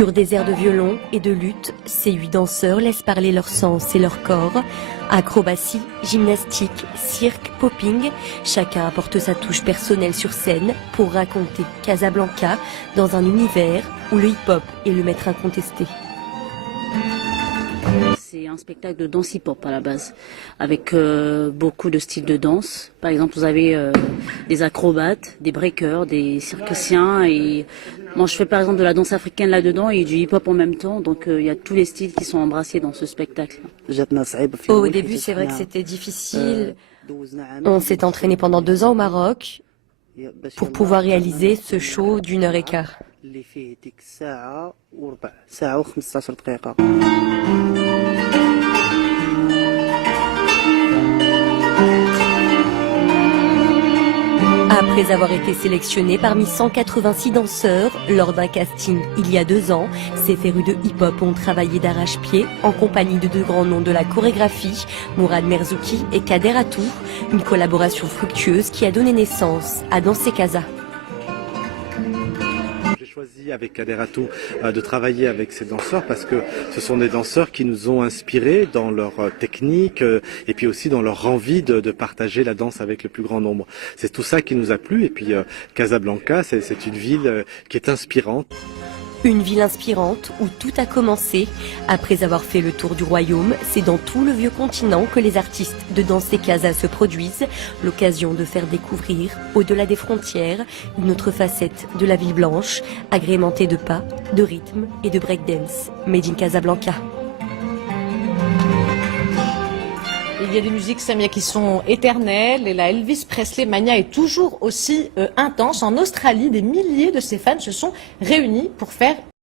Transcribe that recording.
Sur des airs de violon et de lutte, ces 8 danseurs laissent parler leur sens et leur corps. Acrobatie, gymnastique, cirque, popping, chacun apporte sa touche personnelle sur scène pour raconter Casablanca dans un univers où le hip-hop est le maître incontesté. C'est un spectacle de danse hip-hop à la base, avec beaucoup de styles de danse. Par exemple, vous avez des acrobates, des breakers, des circassiens. Et moi, je fais par exemple de la danse africaine là-dedans et du hip-hop en même temps. Donc, il y a tous les styles qui sont embrassés dans ce spectacle. Au début, c'est vrai que c'était difficile. On s'est entraîné pendant 2 ans au Maroc pour pouvoir réaliser ce show d'1h15. Après avoir été sélectionné parmi 186 danseurs lors d'un casting il y a 2 ans, ces férus de hip-hop ont travaillé d'arrache-pied en compagnie de 2 grands noms de la chorégraphie, Mourad Merzouki et Kader Atour, une collaboration fructueuse qui a donné naissance à Danser Casa. J'ai choisi avec Kader Atour de travailler avec ces danseurs parce que ce sont des danseurs qui nous ont inspirés dans leur technique et puis aussi dans leur envie de partager la danse avec le plus grand nombre. C'est tout ça qui nous a plu et puis Casablanca, c'est une ville qui est inspirante. Une ville inspirante où tout a commencé. Après avoir fait le tour du royaume, c'est dans tout le vieux continent que les artistes de Danser Casa se produisent. L'occasion de faire découvrir, au-delà des frontières, une autre facette de la ville blanche, agrémentée de pas, de rythme et de breakdance. Made in Casablanca. Il y a des musiques, Samia, qui sont éternelles et la Elvis Presley mania est toujours aussi intense. En Australie, des milliers de ses fans se sont réunis pour faire